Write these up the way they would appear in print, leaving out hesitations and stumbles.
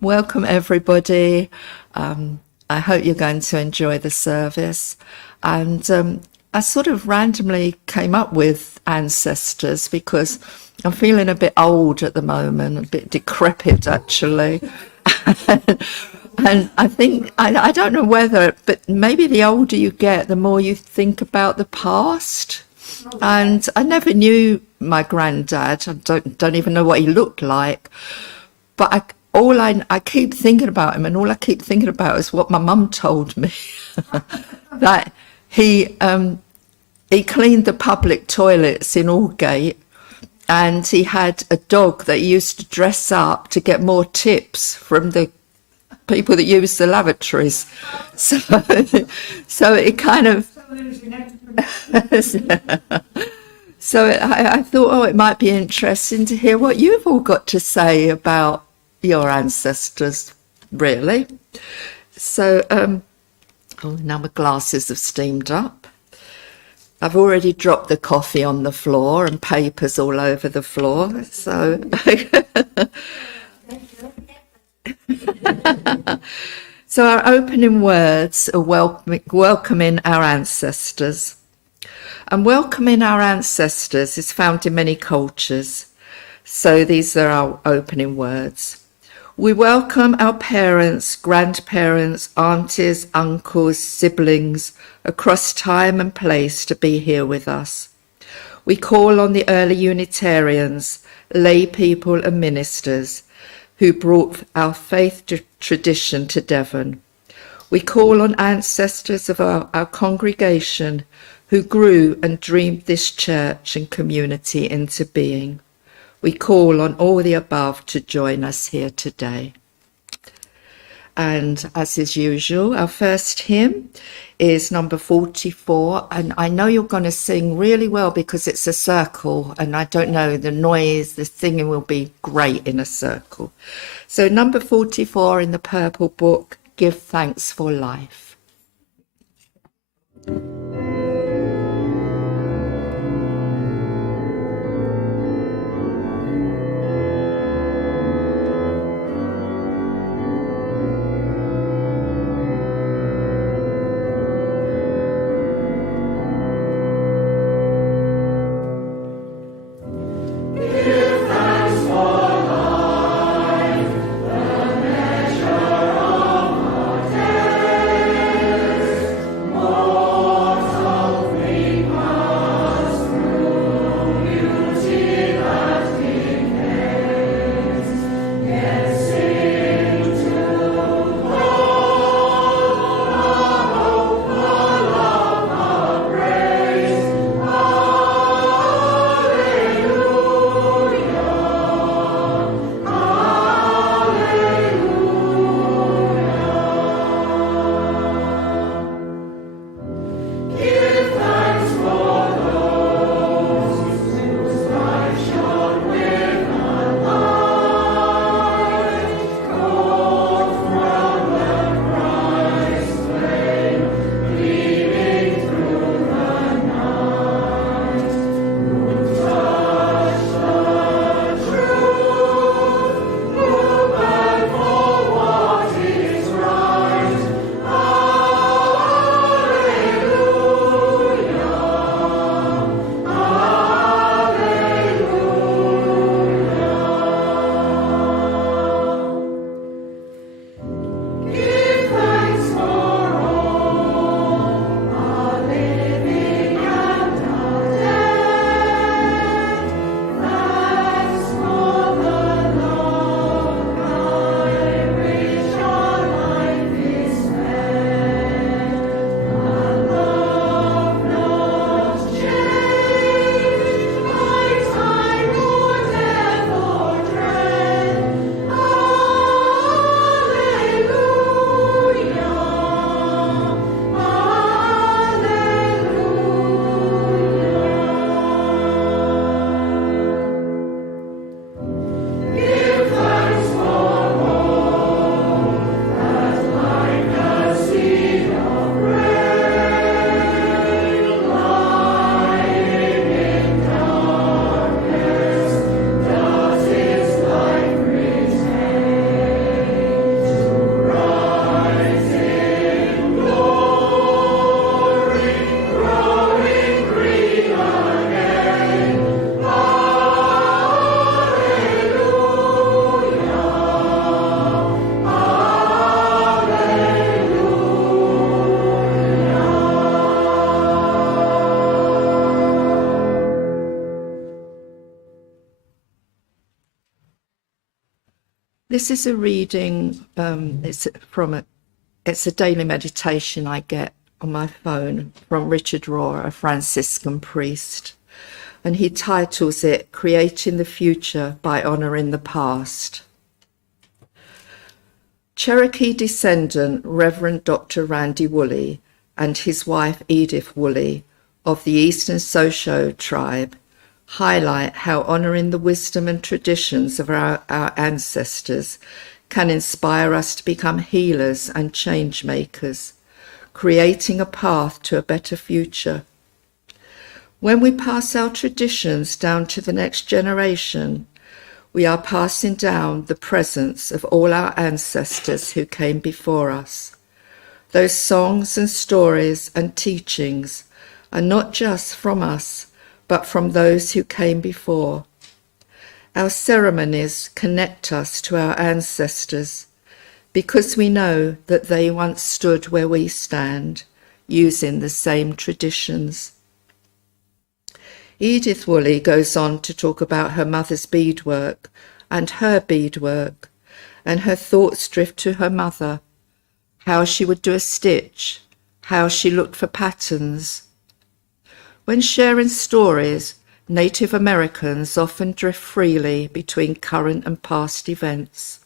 welcome everybody. I hope you're going to enjoy the service. And I sort of randomly came up with ancestors because I'm feeling a bit old at the moment, a bit decrepit actually. And I think, I don't know whether, but maybe the older you get, the more you think about the past. And I never knew my granddad. I don't even know what he looked like. But I keep thinking about him, and all I keep thinking about is what my mum told me, that he cleaned the public toilets in Aldgate, and he had a dog that he used to dress up to get more tips from the people that use the lavatories. So it kind of... So I thought, it might be interesting to hear what you've all got to say about your ancestors, really. So, now my glasses have steamed up. I've already dropped the coffee on the floor and papers all over the floor. So, so our opening words are welcoming our ancestors. And welcoming our ancestors is found in many cultures. So these are our opening words. We welcome our parents, grandparents, aunties, uncles, siblings across time and place to be here with us. We call on the early Unitarians, lay people and ministers who brought our faith tradition to Devon. We call on ancestors of our congregation who grew and dreamed this church and community into being. We call on all the above to join us here today. And as is usual, our first hymn is number 44. And I know you're going to sing really well because it's a circle. And I don't know, the noise, the singing will be great in a circle. So number 44 in the Purple Book, Give Thanks for Life. More This is a reading, it's a daily meditation I get on my phone from Richard Rohr, a Franciscan priest. And he titles it Creating the Future by Honouring the Past. Cherokee descendant Reverend Dr. Randy Woolley and his wife Edith Woolley of the Eastern Saulteaux tribe highlight how honouring the wisdom and traditions of our ancestors can inspire us to become healers and change makers, creating a path to a better future. When we pass our traditions down to the next generation, we are passing down the presence of all our ancestors who came before us. Those songs and stories and teachings are not just from us, but from those who came before. Our ceremonies connect us to our ancestors because we know that they once stood where we stand, using the same traditions. Edith Woolley goes on to talk about her mother's beadwork and her beadwork, and her thoughts drift to her mother, how she would do a stitch, how she looked for patterns. When sharing stories, Native Americans often drift freely between current and past events.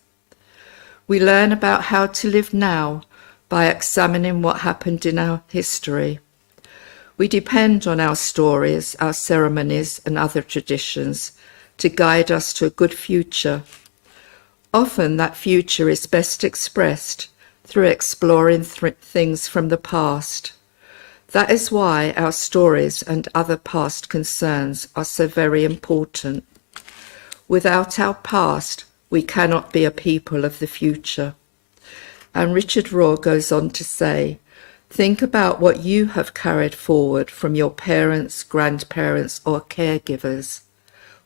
We learn about how to live now by examining what happened in our history. We depend on our stories, our ceremonies, and other traditions to guide us to a good future. Often that future is best expressed through exploring things from the past. That is why our stories and other past concerns are so very important. Without our past, we cannot be a people of the future. And Richard Rohr goes on to say, think about what you have carried forward from your parents, grandparents, or caregivers.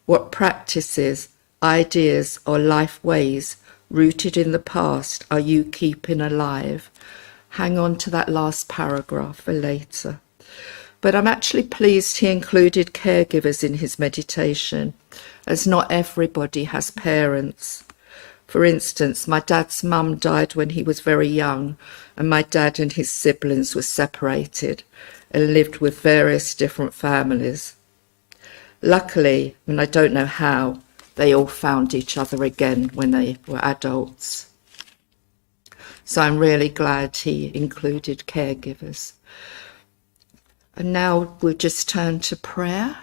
What practices, ideas, or life ways rooted in the past are you keeping alive? Hang on to that last paragraph for later. But I'm actually pleased he included caregivers in his meditation, as not everybody has parents. For instance, my dad's mum died when he was very young, and my dad and his siblings were separated and lived with various different families. Luckily, and I don't know how, they all found each other again when they were adults. So I'm really glad he included caregivers. And now we'll just turn to prayer.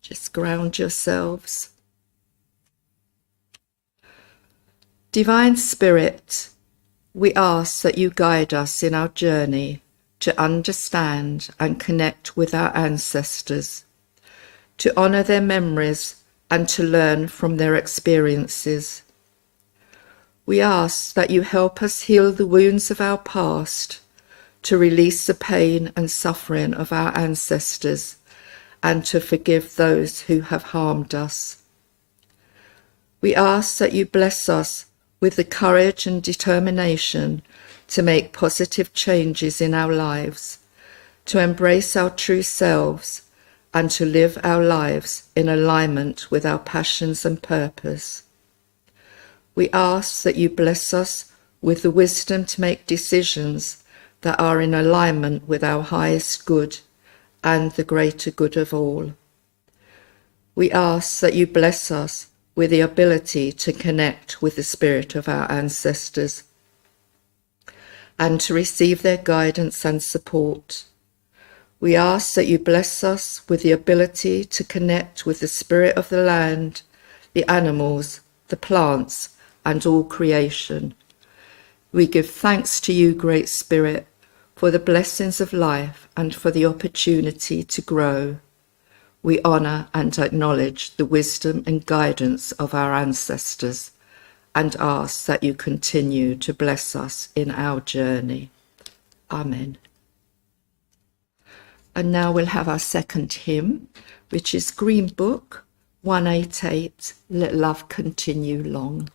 Just ground yourselves. Divine Spirit, we ask that you guide us in our journey to understand and connect with our ancestors, to honour their memories and to learn from their experiences. We ask that you help us heal the wounds of our past, to release the pain and suffering of our ancestors, and to forgive those who have harmed us. We ask that you bless us with the courage and determination to make positive changes in our lives, to embrace our true selves, and to live our lives in alignment with our passions and purpose. We ask that you bless us with the wisdom to make decisions that are in alignment with our highest good and the greater good of all. We ask that you bless us with the ability to connect with the spirit of our ancestors and to receive their guidance and support. We ask that you bless us with the ability to connect with the spirit of the land, the animals, the plants, and all creation. We give thanks to you, Great Spirit, for the blessings of life and for the opportunity to grow. We honour and acknowledge the wisdom and guidance of our ancestors and ask that you continue to bless us in our journey. Amen. And now we'll have our second hymn, which is Green Book 188, Let Love Continue Long.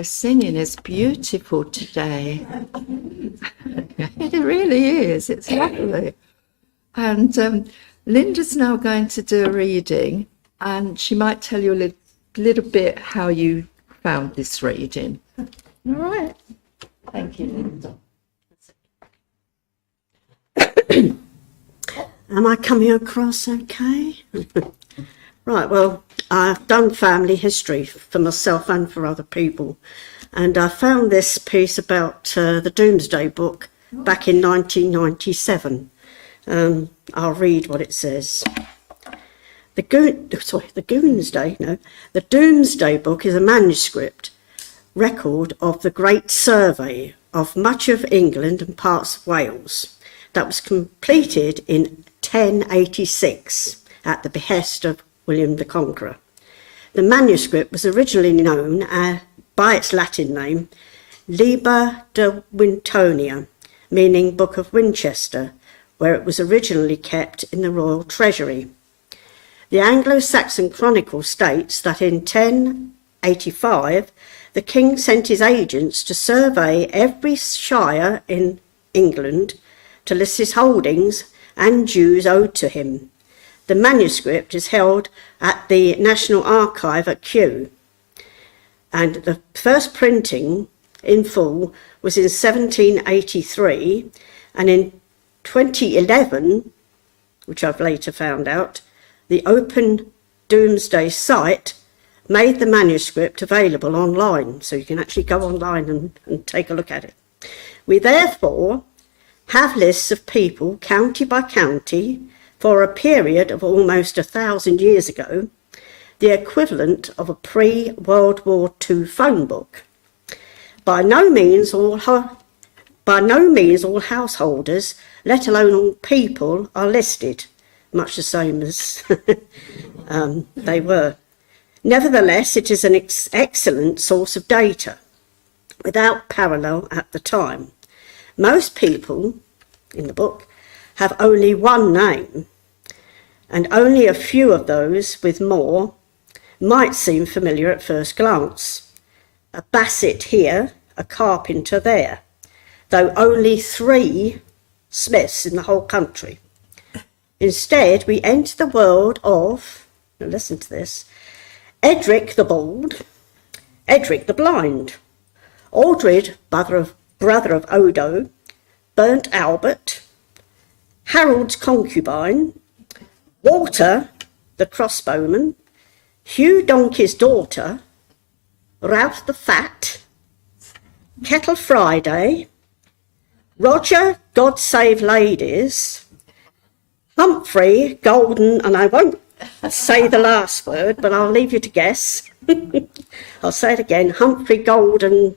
The singing is beautiful today. It really is. It's lovely. And Linda's now going to do a reading, and she might tell you a little bit how you found this reading. All right. Thank you, Linda. Am I coming across okay? Right, well, I've done family history for myself and for other people, and I found this piece about the Doomsday Book back in 1997. I'll read what it says. The Doomsday Book is a manuscript record of the Great Survey of much of England and parts of Wales that was completed in 1086 at the behest of William the Conqueror. The manuscript was originally known by its Latin name, Liber de Wintonia, meaning Book of Winchester, where it was originally kept in the royal treasury. The Anglo-Saxon Chronicle states that in 1085, the king sent his agents to survey every shire in England to list his holdings and dues owed to him. The manuscript is held at the National Archive at Kew, and the first printing in full was in 1783, and in 2011, which I've later found out, the Open Doomsday site made the manuscript available online, so you can actually go online and take a look at it. We therefore have lists of people, county by county, for a period of almost 1,000 years ago, the equivalent of a pre-World War II phone book. By no means all householders, let alone all people, are listed, much the same as they were. Nevertheless, it is an excellent source of data, without parallel at the time. Most people in the book have only one name, and only a few of those with more might seem familiar at first glance. A Bassett here, a carpenter there, though only 3 Smiths in the whole country. Instead, we enter the world of, now listen to this, Edric the Bald, Edric the Blind, Aldred, brother of Odo, Burnt Albert, Harold's concubine, Walter the crossbowman, Hugh Donkey's daughter, Ralph the Fat, Kettle Friday, Roger God Save Ladies, Humphrey Golden, and I won't say the last word, but I'll leave you to guess. I'll say it again, Humphrey Golden,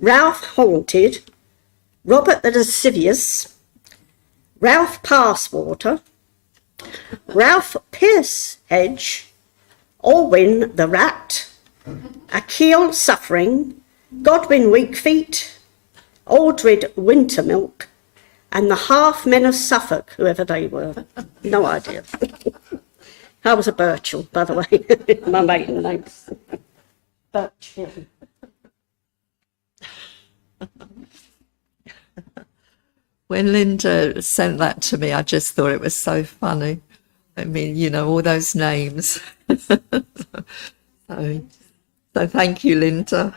Ralph Haunted, Robert the Lascivious, Ralph Passwater, Ralph Piercehedge, Orwin the Rat, Akeel Suffering, Godwin Weakfeet, Aldred Wintermilk, and the Half Men of Suffolk, whoever they were. No idea. I was a Birchall, by the way, my maiden name. Birchall. When Linda sent that to me, I just thought it was so funny. I mean, you know, all those names. So thank you, Linda.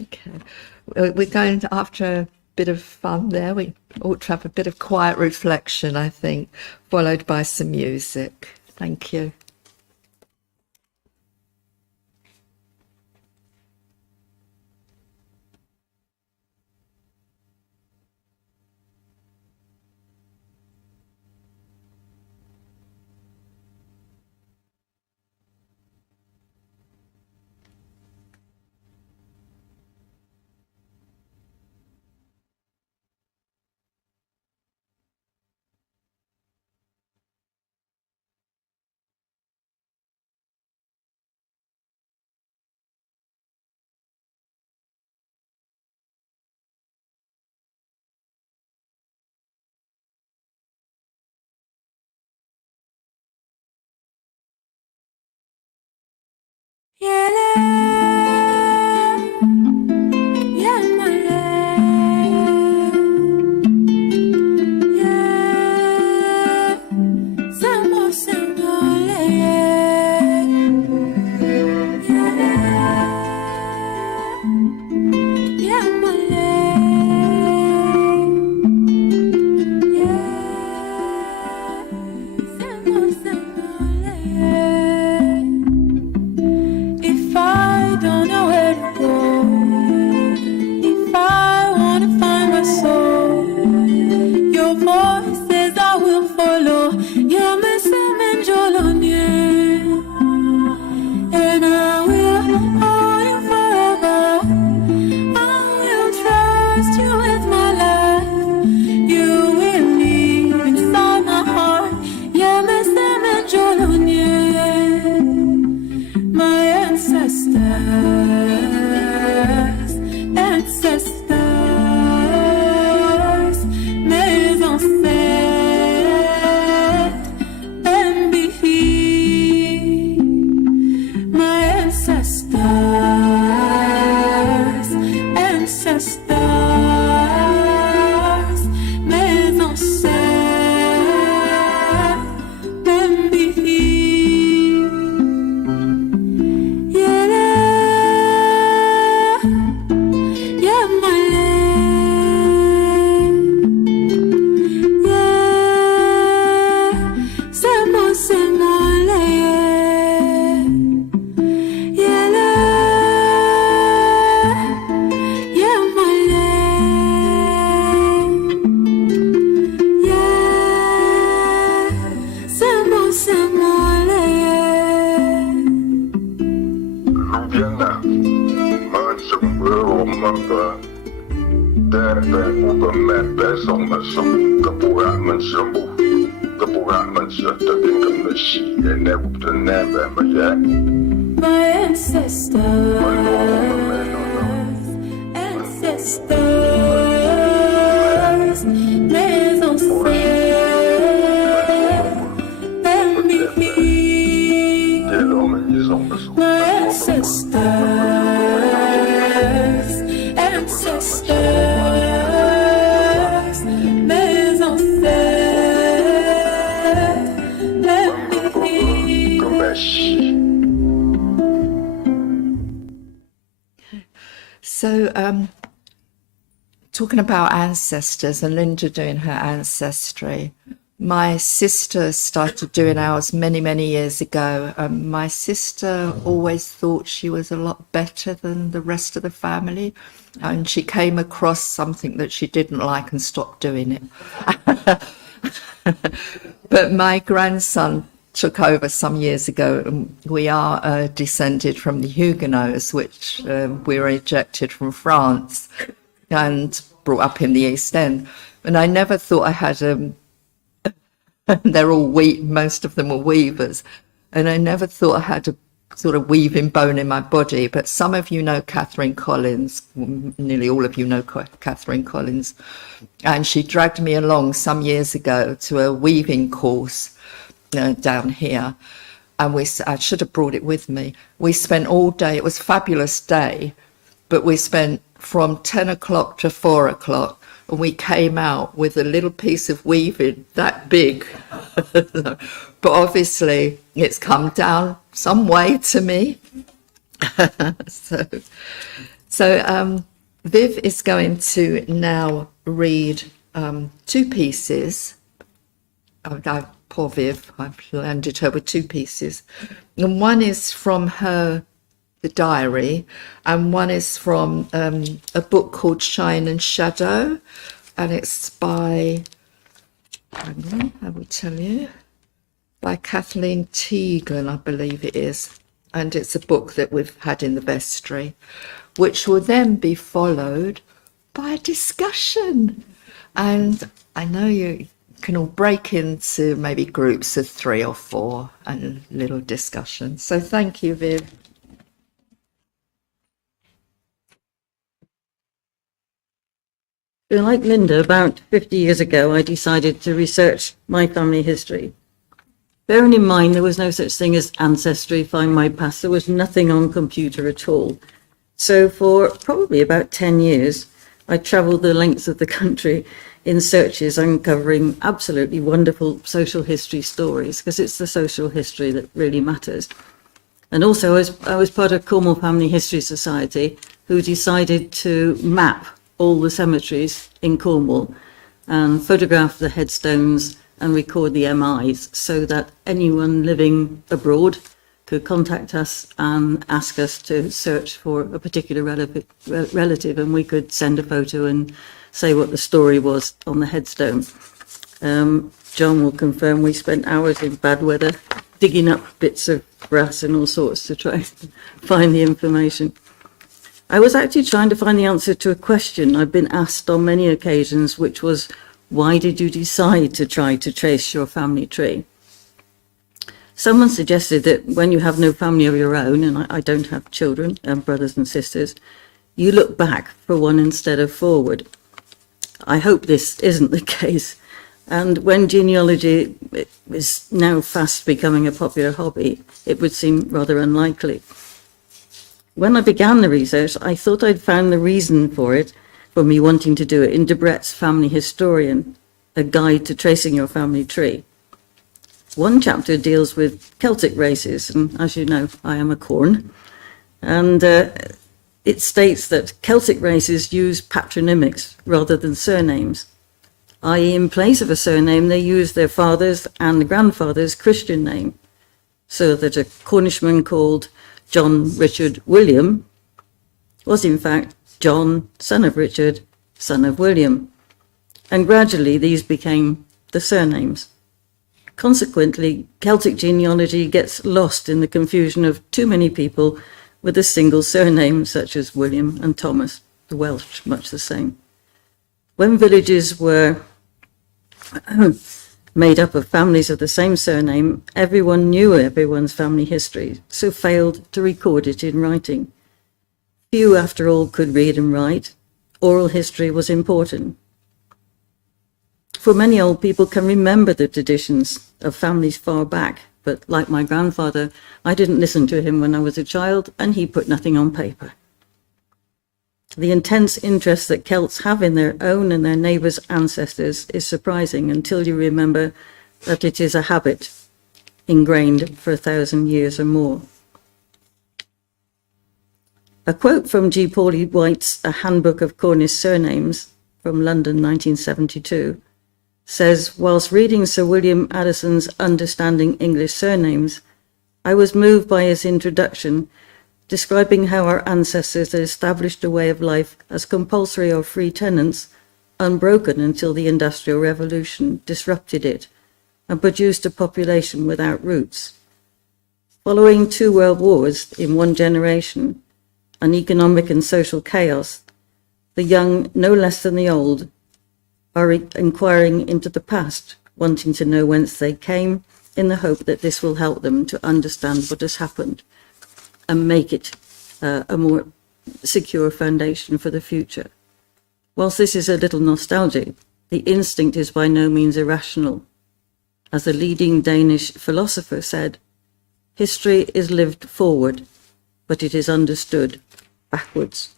Okay. We're going to, after a bit of fun there, we ought to have a bit of quiet reflection, I think, followed by some music. Thank you. mes ancêtres, my ancestors, mes So, talking about ancestors and Linda doing her ancestry, my sister started doing ours many, many years ago. My sister always thought she was a lot better than the rest of the family, and she came across something that she didn't like and stopped doing it. But my grandson took over some years ago, and we are descended from the Huguenots, which we were ejected from France and brought up in the East End. And I never thought I had they're all most of them were weavers, and I never thought I had a sort of weaving bone in my body. But some of you know Catherine Collins, nearly all of you know Catherine Collins, and she dragged me along some years ago to a weaving course down here, and I should have brought it with me. We spent all day, it was a fabulous day, but we spent from 10 o'clock to 4 o'clock, and we came out with a little piece of weaving that big. But obviously it's come down some way to me. So Viv is going to now read two pieces. Poor Viv, I've landed her with two pieces. And one is from the diary, and one is from a book called Shine and Shadow, and it's by, hang on, I will tell you, by Kathleen Teagan, I believe it is. And it's a book that we've had in the vestry, which will then be followed by a discussion. And I know you can all break into maybe groups of 3 or 4 and a little discussion. So thank you, Viv. So like Linda, about 50 years ago, I decided to research my family history. Bearing in mind there was no such thing as Ancestry, Find My Past, there was nothing on computer at all. So for probably about 10 years, I travelled the length of the country in searches uncovering absolutely wonderful social history stories, because it's the social history that really matters. And also I was part of Cornwall Family History Society, who decided to map all the cemeteries in Cornwall and photograph the headstones and record the MIs, so that anyone living abroad could contact us and ask us to search for a particular relative, and we could send a photo and say what the story was on the headstone. John will confirm we spent hours in bad weather digging up bits of brass and all sorts to try and find the information. I was actually trying to find the answer to a question I've been asked on many occasions, which was, why did you decide to try to trace your family tree? Someone suggested that when you have no family of your own, and I don't have children and brothers and sisters, you look back for one instead of forward. I hope this isn't the case. And when genealogy is now fast becoming a popular hobby, it would seem rather unlikely. When I began the research, I thought I'd found the reason for it for me wanting to do it in Debrett's Family Historian, a guide to tracing your family tree. One chapter deals with Celtic races, and as you know, I am a corn, and it states that Celtic races use patronymics rather than surnames, i.e. in place of a surname, they use their father's and grandfather's Christian name, so that a Cornishman called John Richard William was in fact John, son of Richard, son of William, and gradually these became the surnames. Consequently, Celtic genealogy gets lost in the confusion of too many people with a single surname, such as William and Thomas, the Welsh much the same. When villages were made up of families of the same surname, everyone knew everyone's family history, so failed to record it in writing. Few, after all, could read and write. Oral history was important. For many old people can remember the traditions of families far back, but like my grandfather, I didn't listen to him when I was a child, and he put nothing on paper. The intense interest that Celts have in their own and their neighbours' ancestors is surprising until you remember that it is a habit ingrained for 1,000 years or more. A quote from G. Pauly White's A Handbook of Cornish Surnames from London 1972 says, whilst reading Sir William Addison's Understanding English Surnames, I was moved by his introduction describing how our ancestors had established a way of life as compulsory or free tenants, unbroken until the Industrial Revolution disrupted it and produced a population without roots. Following 2 world wars in one generation, and economic and social chaos, the young, no less than the old, are inquiring into the past, wanting to know whence they came, in the hope that this will help them to understand what has happened and make it a more secure foundation for the future. Whilst this is a little nostalgic, the instinct is by no means irrational. As the leading Danish philosopher said, history is lived forward, but it is understood backwards.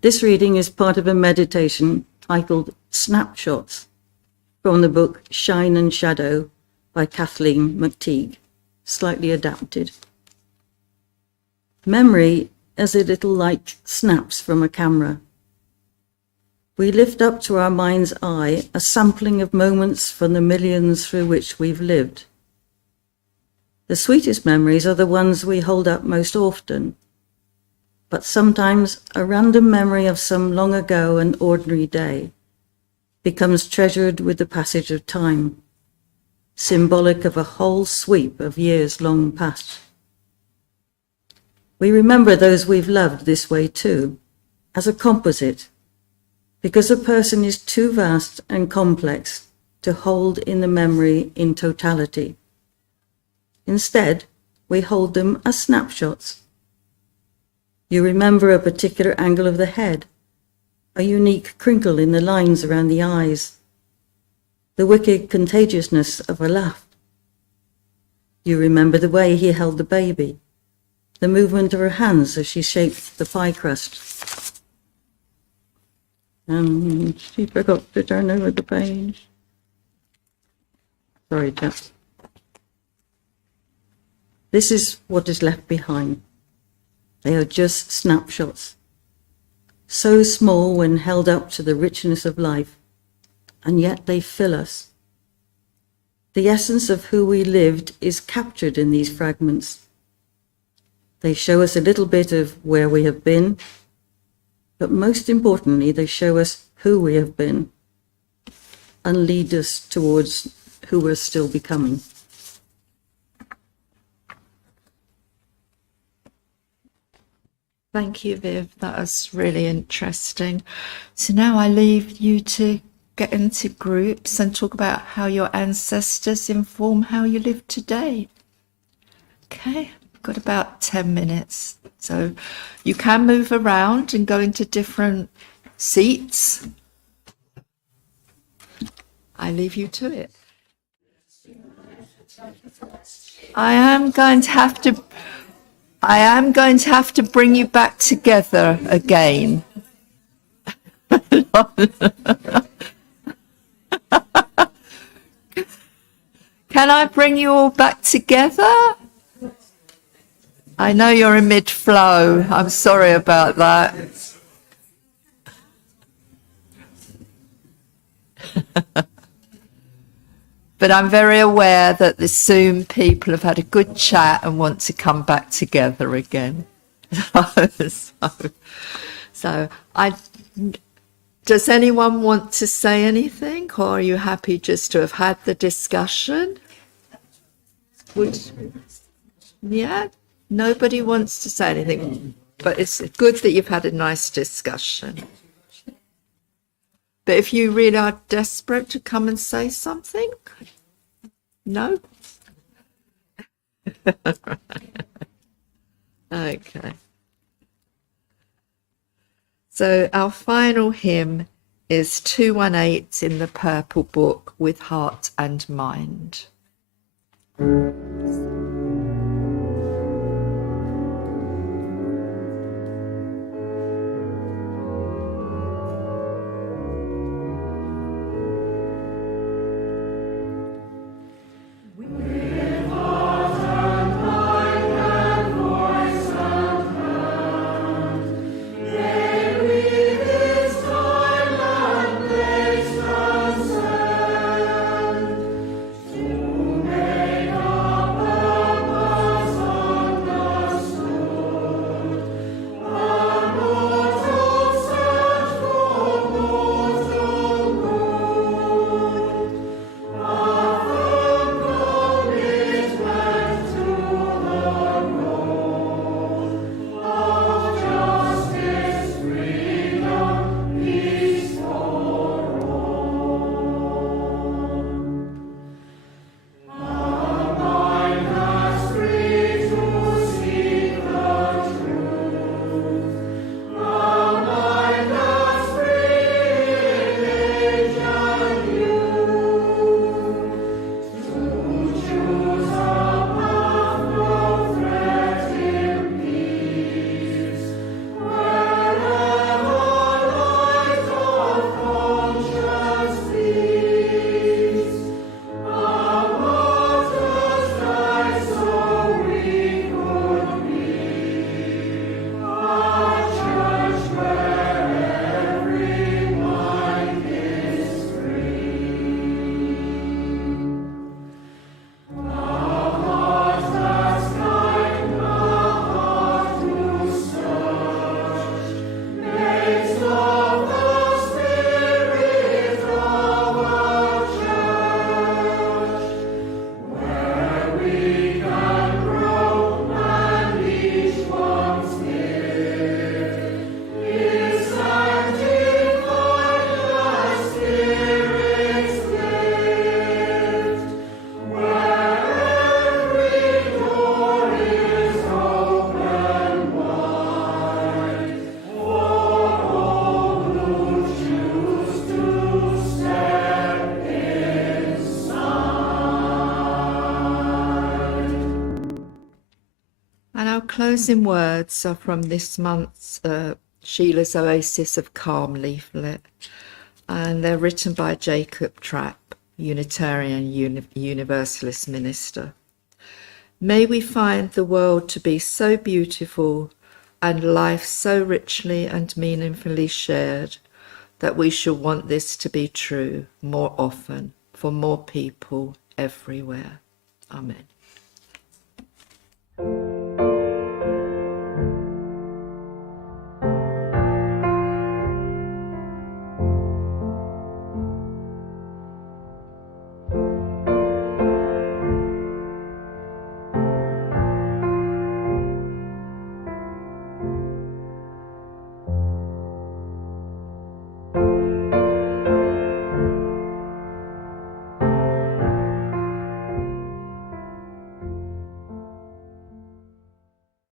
This reading is part of a meditation titled Snapshots from the book Shine and Shadow by Kathleen McTeague, slightly adapted. Memory is a little like snaps from a camera. We lift up to our mind's eye a sampling of moments from the millions through which we've lived. The sweetest memories are the ones we hold up most often, but sometimes a random memory of some long ago and ordinary day becomes treasured with the passage of time, symbolic of a whole sweep of years long past. We remember those we've loved this way too, as a composite, because a person is too vast and complex to hold in the memory in totality. Instead, we hold them as snapshots. You remember a particular angle of the head, a unique crinkle in the lines around the eyes, the wicked contagiousness of a laugh. You remember the way he held the baby, the movement of her hands as she shaped the pie crust. And she forgot to turn over the page. Sorry, chaps. This is what is left behind. They are just snapshots, so small when held up to the richness of life, and yet they fill us. The essence of who we lived is captured in these fragments. They show us a little bit of where we have been, but most importantly, they show us who we have been and lead us towards who we're still becoming. Thank you, Viv. That was really interesting. So now I leave you to get into groups and talk about how your ancestors inform how you live today. Okay, we've got about 10 minutes. So you can move around and go into different seats. I leave you to it. I am going to have to bring you back together again. Can I bring you all back together? I know you're in mid-flow. I'm sorry about that. But I'm very aware that the Zoom people have had a good chat and want to come back together again. Does anyone want to say anything, or are you happy just to have had the discussion? Yeah, nobody wants to say anything, but it's good that you've had a nice discussion. But if you really are desperate to come and say something, no? Okay. So our final hymn is 218 in the Purple Book, With Heart and Mind. And our closing words are from this month's Sheila's Oasis of Calm leaflet, and they're written by Jacob Trapp, Unitarian Universalist minister. May we find the world to be so beautiful and life so richly and meaningfully shared that we shall want this to be true more often for more people everywhere. Amen.